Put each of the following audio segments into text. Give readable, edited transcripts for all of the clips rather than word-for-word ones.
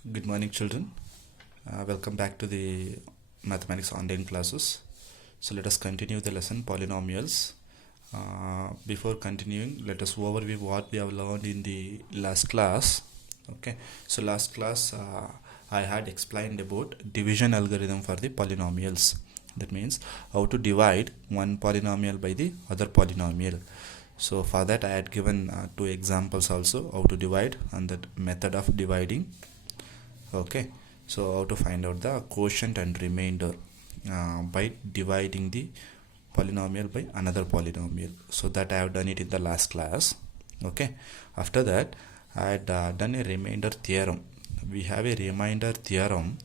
Good morning, children. Welcome back to the mathematics online classes. So let us continue the lesson polynomials. Before continuing, let us overview what we have learned in the last class. Okay, so last class I had explained about division algorithm for the polynomials. That means how to divide one polynomial by the other polynomial. So for that I had given two examples also, how to divide and that method of dividing. Okay, so how to find out the quotient and remainder by dividing the polynomial by another polynomial. So that I have done it in the last class. Okay, after that I had done a remainder theorem. We have a remainder theorem.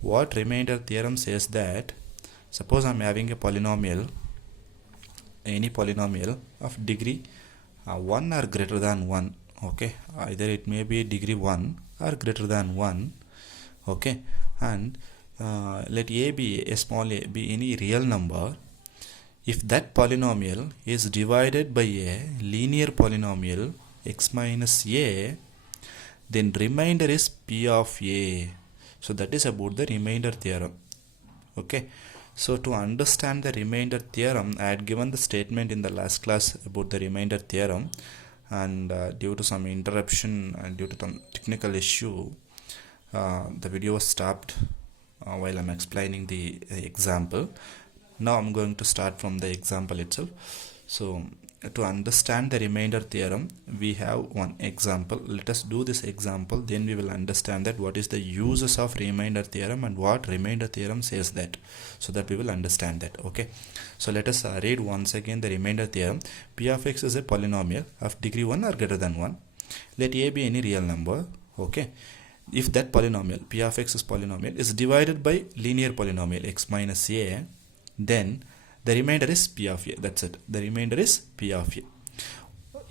What remainder theorem says that suppose I am having a polynomial, any polynomial of degree 1 or greater than 1. Okay, either it may be degree 1 or greater than 1. Okay, and let a be a small a be any real number. If that polynomial is divided by a linear polynomial x minus a, then remainder is p of a. So that is about the remainder theorem. Okay, so to understand the remainder theorem, I had given the statement in the last class about the remainder theorem, and due to some interruption and due to some technical issue, the video was stopped while I'm explaining the example. Now I'm going to start from the example itself. So to understand the remainder theorem, we have one example. Let us do this example, then we will understand that what is the uses of remainder theorem and what remainder theorem says that, so that we will understand that. Okay, so let us read once again the remainder theorem. P of x is a polynomial of degree 1 or greater than 1. Let a be any real number. Okay, if that polynomial p of x is polynomial is divided by linear polynomial x minus a, then the remainder is p of a. That's it. The remainder is p of a.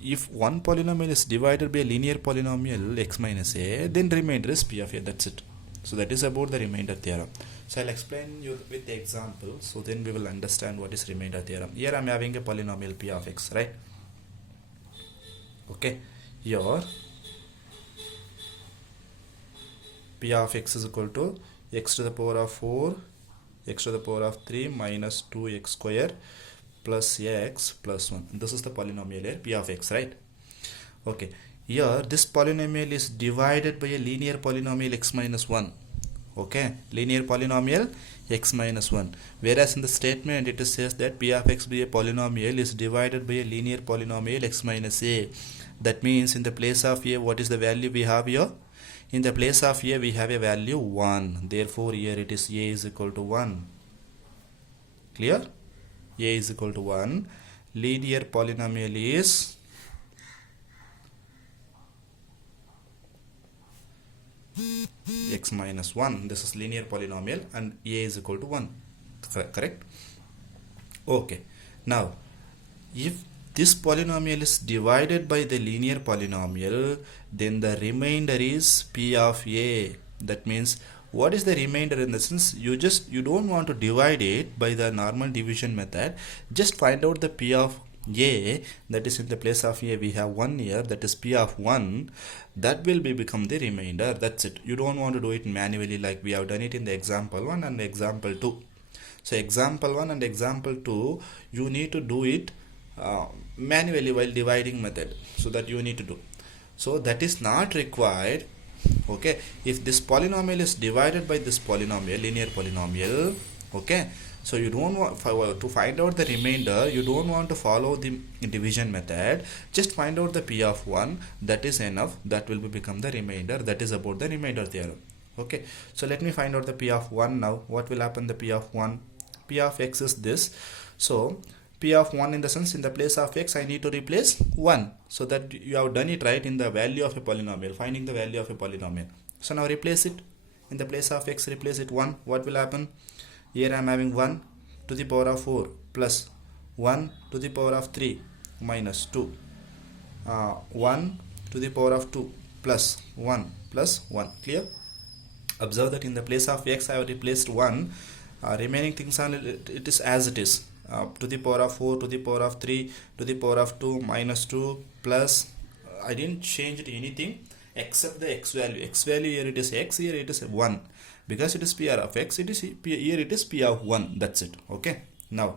If one polynomial is divided by a linear polynomial x minus a, then remainder is p of a. That's it. So that is about the remainder theorem. So I'll explain you with the example, so then we will understand what is remainder theorem. Here I'm having a polynomial p of x, right? Okay, here p of x is equal to x to the power of 4, x to the power of 3 minus 2x square plus x plus 1. This is the polynomial here, p of x, right? Okay, here this polynomial is divided by a linear polynomial x minus 1. Okay, linear polynomial x minus 1. Whereas in the statement it says that p of x be a polynomial is divided by a linear polynomial x minus a. That means in the place of a, what is the value we have here? In the place of a, we have a value 1. Therefore, here it is a is equal to 1. Clear? A is equal to 1. Linear polynomial is x minus 1. This is linear polynomial and a is equal to 1. Correct? Okay. Now, if this polynomial is divided by the linear polynomial, then the remainder is p of a. That means what is the remainder? In the sense you don't want to divide it by the normal division method. Just find out the p of a, that is in the place of a we have 1 here, that is p of 1. That will become the remainder. That's it. You don't want to do it manually like we have done it in the example 1 and example 2. So example 1 and example 2, you need to do it manually while dividing method. So that you need to do. So that is not required. Okay, if this polynomial is divided by this polynomial, linear polynomial, okay, so you don't want to find out the remainder, you don't want to follow the division method, just find out the p of 1. That is enough. That will become the remainder. That is about the remainder theorem. Okay, so let me find out the p of 1 now. What will happen? The p of 1, p of x is this. So p of 1, in the sense in the place of x I need to replace 1, so that you have done it right in the value of a polynomial, finding the value of a polynomial. So now replace it in the place of x, replace it 1. What will happen? Here I am having 1 to the power of 4 plus 1 to the power of 3 minus 2, 1 to the power of 2 plus 1 plus 1. Clear? Observe that in the place of x I have replaced 1. Remaining things are it is as it is. To the power of 4 to the power of 3 to the power of 2 minus 2 plus I didn't change it anything except the x value. X value here it is x, here it is 1. Because it is PR of x, it is here it is P of 1. That's it. Okay. Now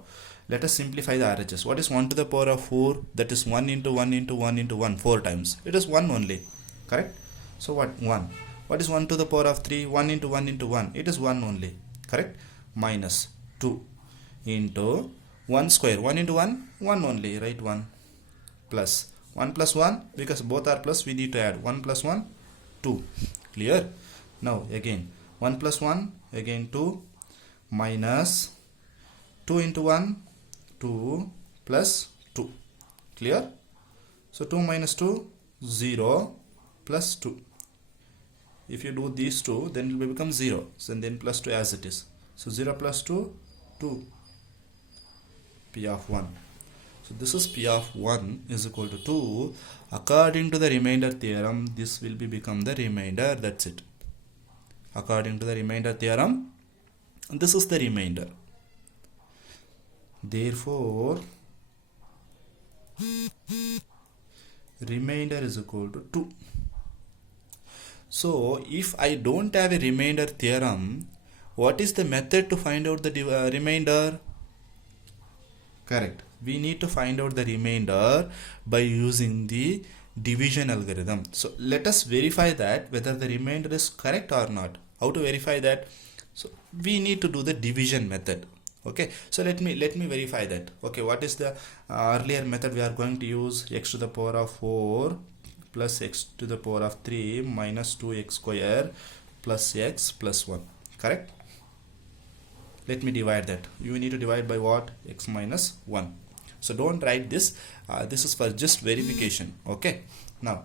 let us simplify the RHS. What is 1 to the power of 4? That is 1 into 1 into 1 into 1, 4 times. It is 1 only. Correct? So what? 1. What is 1 to the power of 3? 1 into 1 into 1. It is 1 only. Correct? Minus 2 into 1 square. 1 into 1? 1 only. Right? 1. Plus 1 plus 1. Because both are plus, we need to add. 1 plus 1, 2. Clear? Now again. 1 plus 1. Again 2. Minus 2 into 1. 2 plus 2. Clear? So 2 minus 2, 0 plus 2. If you do these two, then it will become 0. So then plus 2 as it is. So 0 plus 2, 2. P of 1. So this is P of 1 is equal to 2. According to the remainder theorem, this will become the remainder. That's it. According to the remainder theorem, this is the remainder. Therefore, remainder is equal to 2. So, if I don't have a remainder theorem, what is the method to find out the remainder? Correct. We need to find out the remainder by using the division algorithm. So, let us verify that whether the remainder is correct or not. How to verify that? So, we need to do the division method. Okay, so let me verify that. Okay, what is the earlier method we are going to use? X to the power of 4 plus x to the power of 3 minus 2x square plus x plus 1. Correct? Let me divide that. You need to divide by what? X minus 1. So don't write this. This is for just verification. Okay. Now,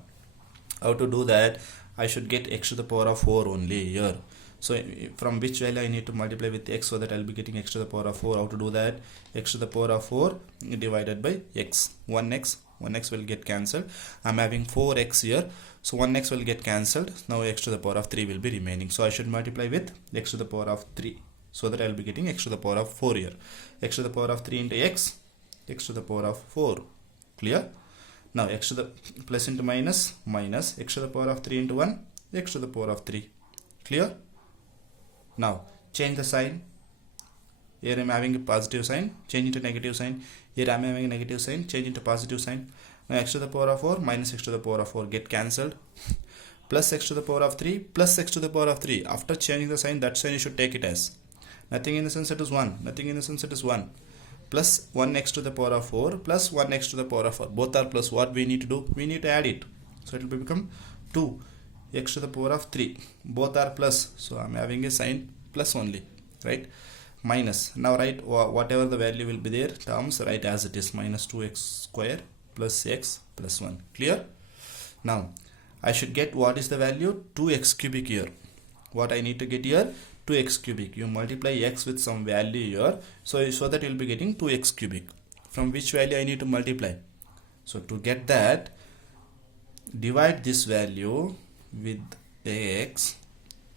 how to do that? I should get x to the power of 4 only here. So from which value I need to multiply with x so that I'll be getting x to the power of 4. How to do that? X to the power of 4 divided by x. 1x will get cancelled. I'm having 4x here. So 1x will get cancelled. Now x to the power of 3 will be remaining. So I should multiply with x to the power of 3. So that I'll be getting x to the power of 4 here. X to the power of 3 into x to the power of 4. Clear? Now x to the plus into minus x to the power of 3 into 1 x to the power of 3. Clear? Now change the sign. Here I am having a positive sign, change into negative sign. Here I am having a negative sign, change into positive sign. Now x to the power of 4 minus x to the power of 4 get cancelled. Plus x to the power of 3 plus x to the power of 3. After changing the sign, that sign you should take it as nothing in the sense it is 1. Nothing in the sense it is 1. Plus 1x to the power of 4 plus 1x to the power of 4. Both are plus. What we need to do? We need to add it. So it will become 2 x to the power of 3. Both are plus. So I am having a sign plus only. Right? Minus. Now write whatever the value will be there. Terms write as it is. Minus 2x square plus x plus 1. Clear? Now I should get what is the value? 2x cubic here. What I need to get here? 2x cubic. You multiply x with some value here. So that you will be getting 2x cubic. From which value I need to multiply? So to get that, divide this value with x.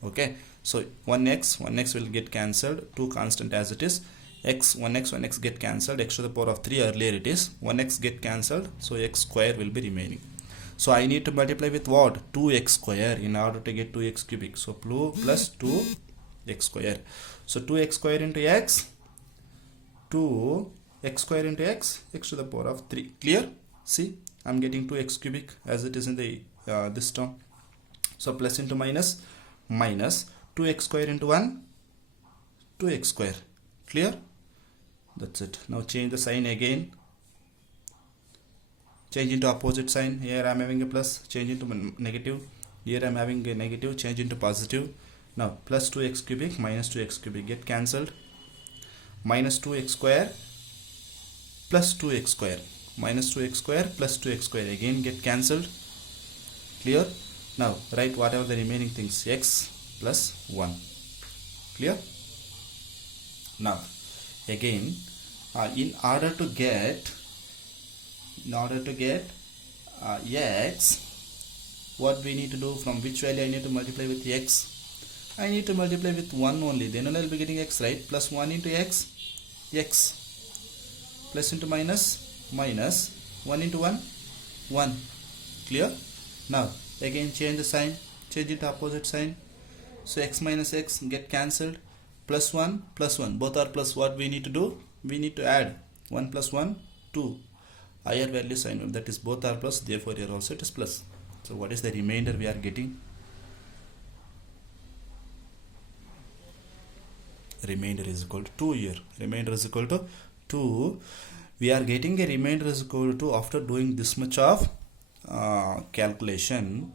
Okay. So 1x will get cancelled. 2 constant as it is. X, 1x get cancelled. X to the power of 3 earlier it is. 1x get cancelled. So x square will be remaining. So I need to multiply with what? 2x square in order to get 2x cubic. So plus 2x square. So 2x square into x, 2x square into x to the power of 3. Clear? See, I'm getting 2x cubic as it is in the this term. So plus into minus 2x square into 1, 2x square. Clear? That's it. Now change the sign again. Change into opposite sign. Here I am having a plus, change into negative. Here I am having a negative, change into positive. Now plus 2x cubic minus 2x cubic get cancelled. Minus 2x square plus 2x square. Minus 2x square plus 2x square again get cancelled. Clear? Now write whatever the remaining things, x plus 1. Clear? Now again in order to get x, what we need to do? From which value I need to multiply with x? I need to multiply with 1 only. Then only I will be getting x, right? Plus 1 into x. Plus into minus 1 into 1. Clear? Now again change the sign, change it to opposite sign. So x minus x get cancelled, plus 1 plus 1, both are plus. What we need to do, we need to add 1 plus 1 2, higher value sign, that is both are plus, therefore here also it is plus. So what is the remainder we are getting? Remainder is equal to 2 here. Remainder is equal to 2. We are getting a remainder is equal to after doing this much of calculation.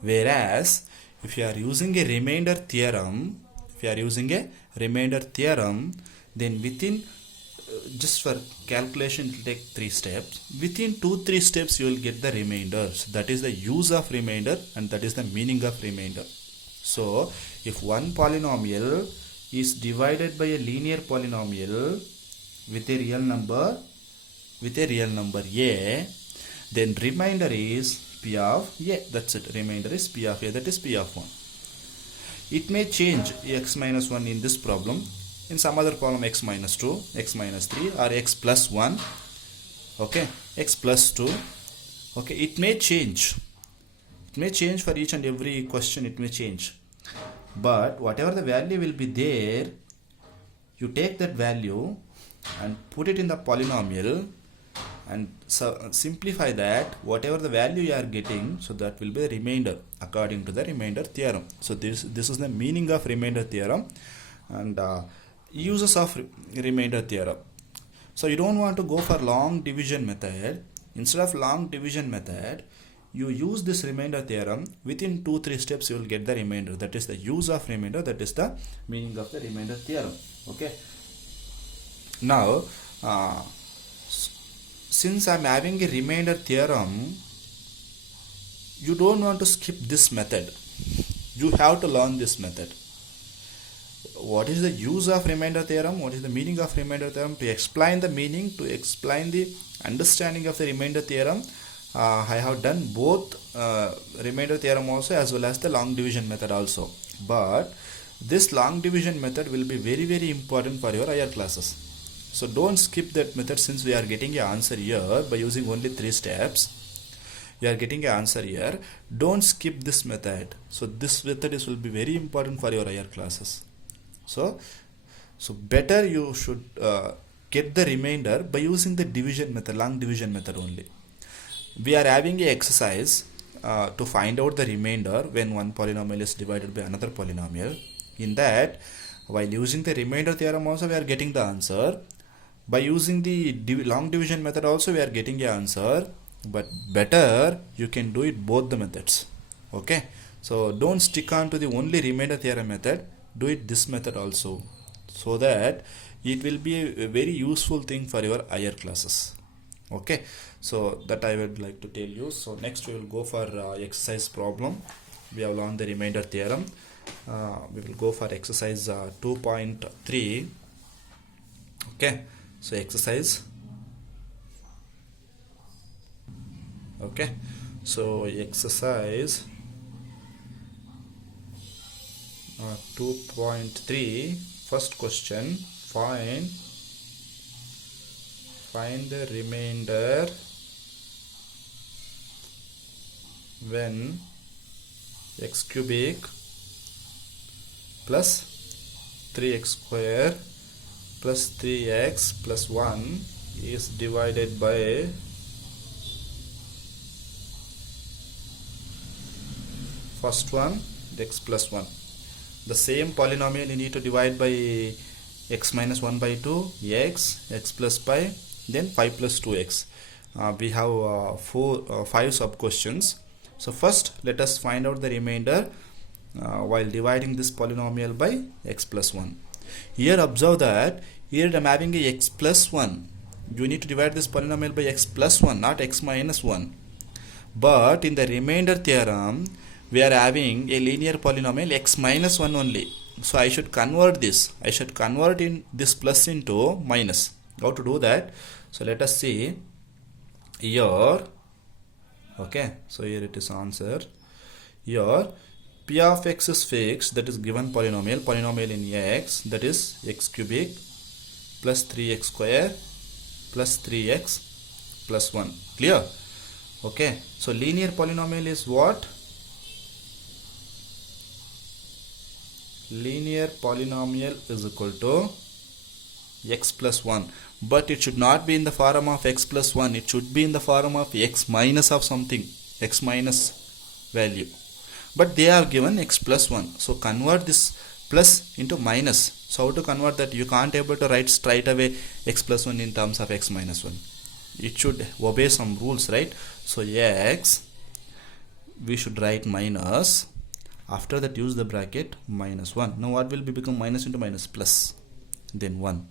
Whereas if you are using a remainder theorem, then within just for calculation it will take 3 steps. Within 2-3 steps you will get the remainder. So that is the use of remainder and that is the meaning of remainder. So if one polynomial is divided by a linear polynomial with a real number a, then remainder is p of a. That's it. Remainder is p of a, that is p of 1. It may change x minus 1 in this problem. In some other problem x minus 2, x minus 3 or x plus 1, okay, x plus 2, okay, it may change. It may change for each and every question, it may change. But whatever the value will be there, you take that value and put it in the polynomial and simplify that, whatever the value you are getting, so that will be the remainder according to the remainder theorem. So this is the meaning of remainder theorem and uses of remainder theorem. So you don't want to go for long division method. Instead of long division method, you use this remainder theorem. Within 2-3 steps you will get the remainder. That is the use of remainder, that is the meaning of the remainder theorem. Okay. Now since I am having a remainder theorem, you don't want to skip this method. You have to learn this method. What is the use of remainder theorem? What is the meaning of remainder theorem? To explain the meaning, to explain the understanding of the remainder theorem, I have done both remainder theorem also as well as the long division method also. But this long division method will be very, very important for your higher classes. So don't skip that method, since we are getting an answer here by using only 3 steps. We are getting an answer here. Don't skip this method. So this method will be very important for your higher classes. So better you should get the remainder by using the division method, long division method only. We are having a exercise to find out the remainder when one polynomial is divided by another polynomial. In that, while using the remainder theorem also we are getting the answer. By using the long division method also we are getting the answer. But better you can do it both the methods. Okay. So don't stick on to the only remainder theorem method. Do it this method also, so that it will be a very useful thing for your higher classes. Okay, so that I would like to tell you. So next we will go for exercise problem. We have learned the remainder theorem. We will go for exercise 2.3. okay, so exercise, okay, so exercise 2.3, first question, find the remainder when x cubic plus 3x square plus 3x plus 1 is divided by first one, x plus 1. The same polynomial you need to divide by x minus 1 by 2, x plus pi, then 5 plus 2x. We have 5 sub questions. So first let us find out the remainder while dividing this polynomial by x plus 1. Here observe that here I am having a x plus 1. You need to divide this polynomial by x plus 1, not x minus 1. But in the remainder theorem we are having a linear polynomial x minus 1 only. So I should convert this. I should convert in this plus into minus. How to do that? So let us see here. Okay, so here it is answer. Here p of x is fixed, that is given polynomial in x, that is x cubic plus 3x square plus 3x plus 1. Clear? Okay, so linear polynomial is what? linear polynomial is equal to x plus 1, but it should not be in the form of x plus 1, it should be in the form of x minus of something, x minus value, but they have given x plus 1. So convert this plus into minus. So how to convert that? You can't able to write straight away x plus 1 in terms of x minus 1. It should obey some rules, right? So x, we should write minus, after that use the bracket, minus 1. Now what will be become minus into minus? Plus, then 1.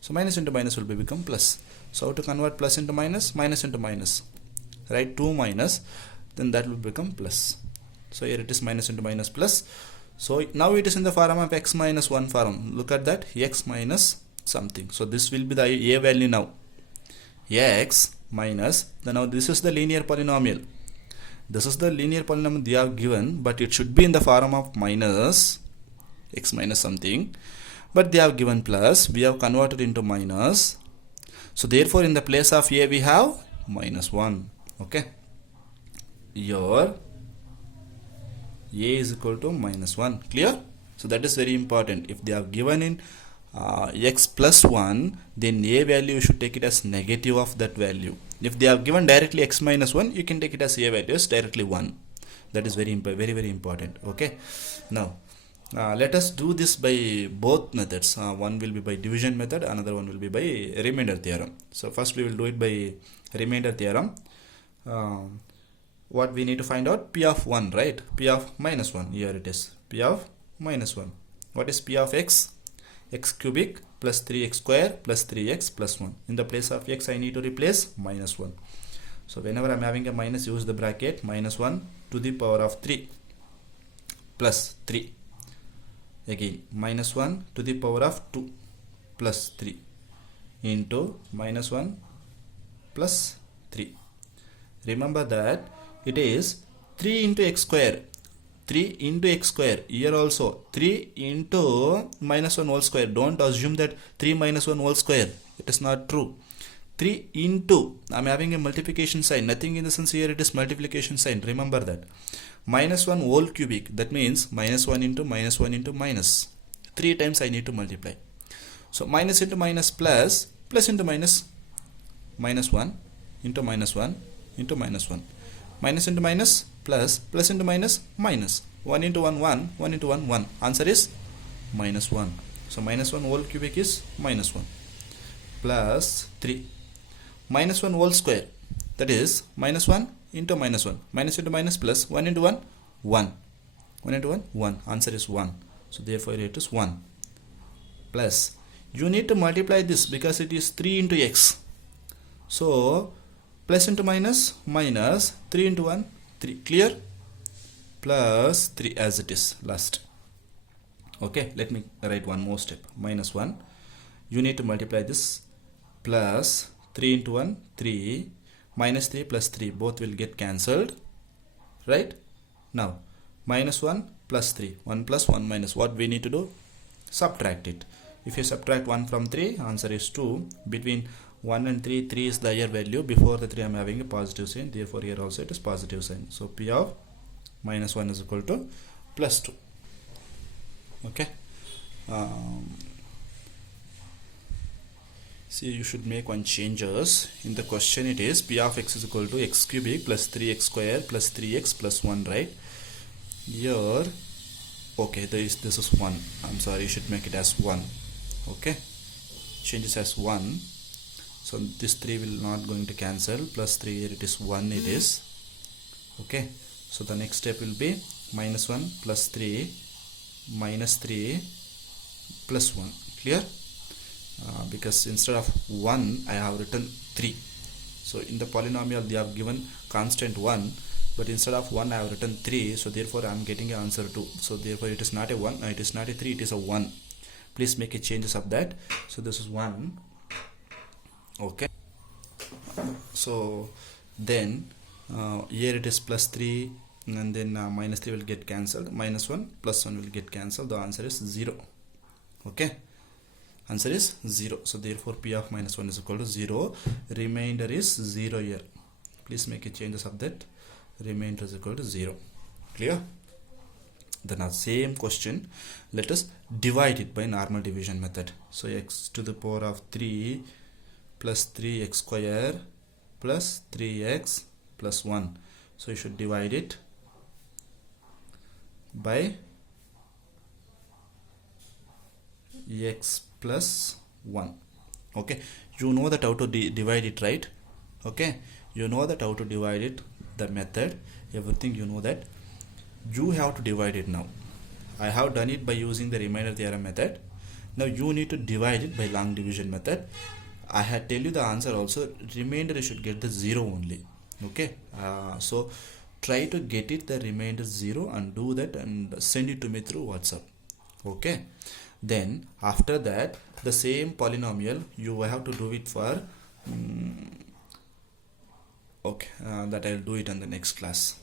So minus into minus will be become plus. So how to convert plus into minus? Minus into minus, right? 2 minus, then that will become plus. So here it is minus into minus plus. So now it is in the form of x minus 1 form. Look at that, x minus something. So this will be the a value now, x minus, then now this is the linear polynomial. This is the linear polynomial they have given, but it should be in the form of minus, x minus something, but they have given plus, we have converted into minus. So therefore in the place of a we have minus 1. Okay, your a is equal to minus 1. Clear? So that is very important. If they have given in x plus 1, then a value you should take it as negative of that value. If they have given directly x minus 1, you can take it as a value as directly 1. That is very important. Okay, now let us do this by both methods. One will be by division method, another one will be by remainder theorem. So first we will do it by remainder theorem. What we need to find out? P of 1, right? P of minus 1, here it is, P of minus 1. What is P of x? X cubic plus 3x square plus 3x plus 1. In the place of x I need to replace minus 1. So whenever I am having a minus, use the bracket, minus 1 to the power of 3 plus 3. Again minus 1 to the power of 2 plus 3 into minus 1 plus 3. Remember that it is 3 into x square. 3 into x square. Here also 3 into minus 1 whole square. Don't assume that 3 minus 1 whole square. It is not true. 3 into, I am having a multiplication sign. Nothing in the sense here, it is multiplication sign. Remember that. Minus 1 whole cubic. That means minus 1 into minus 1 into minus. 3 times I need to multiply. So minus into minus plus, plus into minus, minus 1 into minus 1 into minus 1. Minus into minus plus, plus into minus, minus. 1 into 1, 1, 1 into 1, 1. Answer is minus 1. So minus 1 whole cubic is minus 1 plus 3. Minus 1 whole square, that is minus 1 into minus 1. Minus into minus plus, 1 into 1, 1. 1 into 1, 1. Answer is 1. So therefore it is 1. Plus, you need to multiply this because it is 3 into x. So plus into minus, minus, 3 into 1, 3. Clear? Plus 3 as it is last. Okay, let me write one more step. Minus 1. You need to multiply this, plus 3 into 1, 3. Minus 3 plus 3. Both will get cancelled. Right? Now, minus 1 plus 3. 1 plus 1 minus. What we need to do? Subtract it. If you subtract 1 from 3, answer is 2. Between 1 and 3, 3 is the higher value. Before the 3 I am having a positive sign. Therefore here also it is positive sign. So P of minus 1 is equal to plus 2. Okay. See, you should make one changes. In the question it is P of x is equal to x cubic plus 3x square plus 3x plus 1, right? Here, okay, this is 1. I'm sorry, you should make it as 1. Okay. Changes as 1. So this 3 will not going to cancel. Plus 3 here it is 1 it is. Okay. So the next step will be minus 1 plus 3 minus 3 plus 1. Clear? Because instead of 1 I have written 3. So in the polynomial they have given constant 1, but instead of 1 I have written 3. So therefore I am getting an answer 2. So therefore it is not a 1, it is not a 3, it is a 1. Please make a changes of that. So this is 1. Okay. So then here it is plus 3 and then minus 3 will get cancelled. Minus 1 plus 1 will get cancelled. The answer is 0. Okay. Answer is 0. So therefore P of minus 1 is equal to 0. Remainder is 0 here. Please make a changes of that. Remainder is equal to 0. Clear? Then our same question, let us divide it by normal division method. So x to the power of 3 plus 3x square plus 3x plus 1. So you should divide it by x plus 1. Okay, you know that how to divide it, right? Okay, you know that how to divide it, the method, everything you know that. You have to divide it now. I have done it by using the remainder theorem method. Now you need to divide it by long division method. I had tell you the answer also. Remainder you should get the 0 only. Okay, so try to get it the remainder 0 and do that and send it to me through WhatsApp. Okay, then after that the same polynomial you have to do it for okay, that I'll do it in the next class.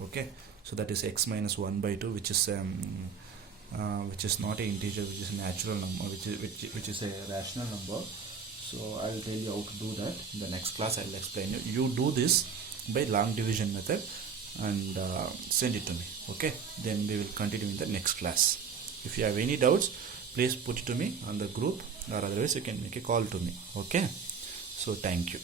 Okay, so that is x minus 1 by 2, which is not an integer, which is a natural number, which is a rational number. So I will tell you how to do that in the next class. I will explain you. You do this by long division method and send it to me. Okay, then we will continue in the next class. If you have any doubts, please put it to me on the group, or otherwise you can make a call to me. Okay, so thank you.